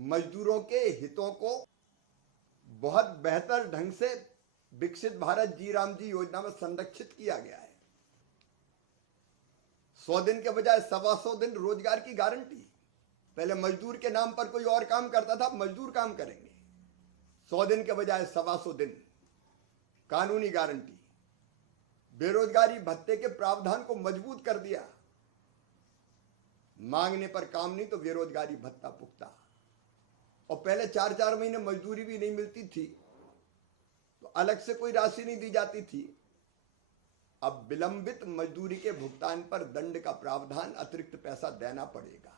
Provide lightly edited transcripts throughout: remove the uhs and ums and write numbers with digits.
मजदूरों के हितों को बहुत बेहतर ढंग से विकसित भारत जी राम जी योजना में संरक्षित किया गया है। 100 दिन के बजाय 125 दिन रोजगार की गारंटी। पहले मजदूर के नाम पर कोई और काम करता था, मजदूर काम करेंगे। 100 दिन के बजाय 125 दिन कानूनी गारंटी। बेरोजगारी भत्ते के प्रावधान को मजबूत कर दिया। मांगने पर काम नहीं तो बेरोजगारी भत्ता पुख्ता। और पहले 4-4 महीने मजदूरी भी नहीं मिलती थी तो अलग से कोई राशि नहीं दी जाती थी। अब विलंबित मजदूरी के भुगतान पर दंड का प्रावधान, अतिरिक्त पैसा देना पड़ेगा।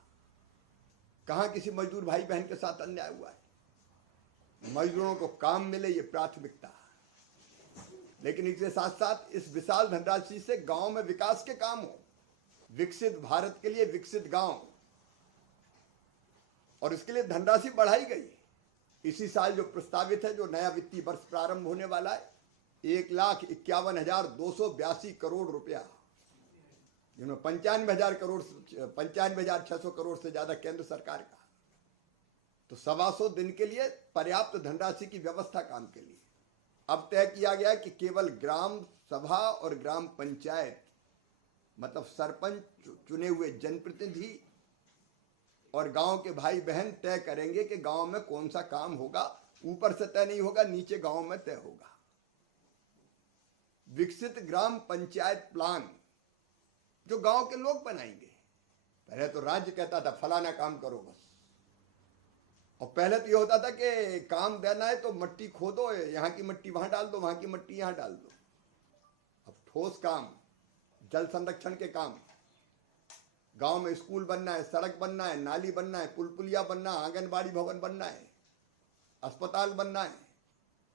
कहां किसी मजदूर भाई बहन के साथ अन्याय हुआ है? मजदूरों को काम मिले, ये प्राथमिकता। लेकिन इसके साथ साथ इस विशाल धनराशि से गांव में विकास के काम हो। विकसित भारत के लिए विकसित गांव, और इसके लिए धनराशि बढ़ाई गई। इसी साल जो प्रस्तावित है, जो नया वित्तीय वर्ष प्रारंभ होने वाला है, 1,51,282 करोड़ रुपया, जिनमें 95,600 करोड़ से ज्यादा केंद्र सरकार का। तो 125 दिन के लिए पर्याप्त धनराशि की व्यवस्था काम के लिए। अब तय किया गया कि केवल ग्राम सभा और ग्राम पंचायत, मतलब सरपंच चुने हुए जनप्रतिनिधि और गांव के भाई बहन तय करेंगे कि गांव में कौन सा काम होगा। ऊपर से तय नहीं होगा, नीचे गांव में तय होगा। विकसित ग्राम पंचायत प्लान जो गांव के लोग बनाएंगे। पहले तो राज्य कहता था फलाना काम करो बस, और पहले तो ये होता था कि काम देना है तो मट्टी खोदो, यहां की मट्टी वहां डाल दो, वहां की मट्टी यहां डाल दो। अब ठोस काम, जल संरक्षण के काम, गांव में स्कूल बनना है, सड़क बनना है, नाली बनना है, पुल पुलिया बनना है, आंगनबाड़ी भवन बनना है, अस्पताल बनना है,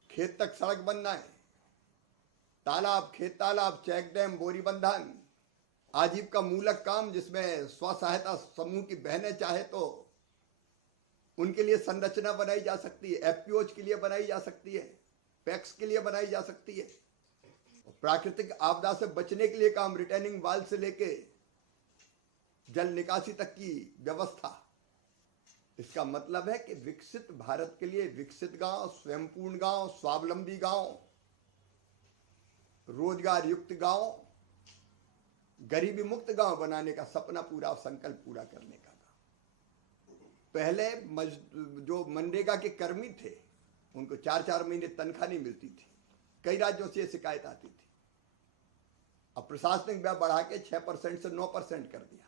खेत तक सड़क बनना है, तालाब, खेत तालाब, चेक डैम, बोरी बंधान, आजीविका मूलक काम जिसमें स्व सहायता समूह की बहनें चाहे तो उनके लिए संरचना बनाई जा सकती है, एफपीओज के लिए बनाई जा सकती है, पैक्स के लिए बनाई जा सकती है। प्राकृतिक आपदा से बचने के लिए काम, रिटेनिंग वाल से लेके जल निकासी तक की व्यवस्था। इसका मतलब है कि विकसित भारत के लिए विकसित गांव, स्वयंपूर्ण गांव, स्वावलंबी गांव, रोजगार युक्त गांव, गरीबी मुक्त गांव बनाने का सपना पूरा, संकल्प पूरा करने का काम। पहले जो मनरेगा के कर्मी थे उनको 4-4 महीने तनख्वाह नहीं मिलती थी। कई राज्यों से शिकायत आती थी। अब प्रशासनिक व्यय बढ़ा के 6% से 9% कर दिया।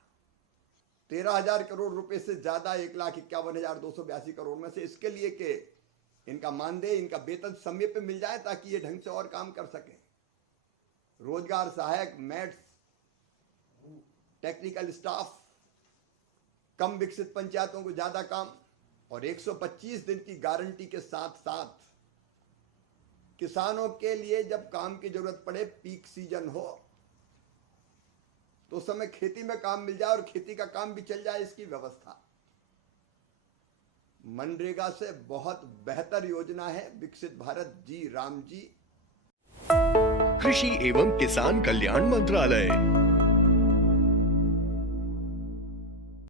13,000 करोड़ रुपए से ज्यादा, 1,51,282 करोड़ में से इसके लिए कि इनका मानदेय, इनका वेतन समय पे मिल जाए ताकि ये ढंग से और काम कर सके। रोजगार सहायक, मैट्स, टेक्निकल स्टाफ, कम विकसित पंचायतों को ज्यादा काम, और 125 दिन की गारंटी के साथ साथ किसानों के लिए जब काम की जरूरत पड़े, पीक सीजन हो तो उस समय खेती में काम मिल जाए और खेती का काम भी चल जाए, इसकी व्यवस्था। मनरेगा से बहुत बेहतर योजना है विकसित भारत जी राम जी। कृषि एवं किसान कल्याण मंत्रालय।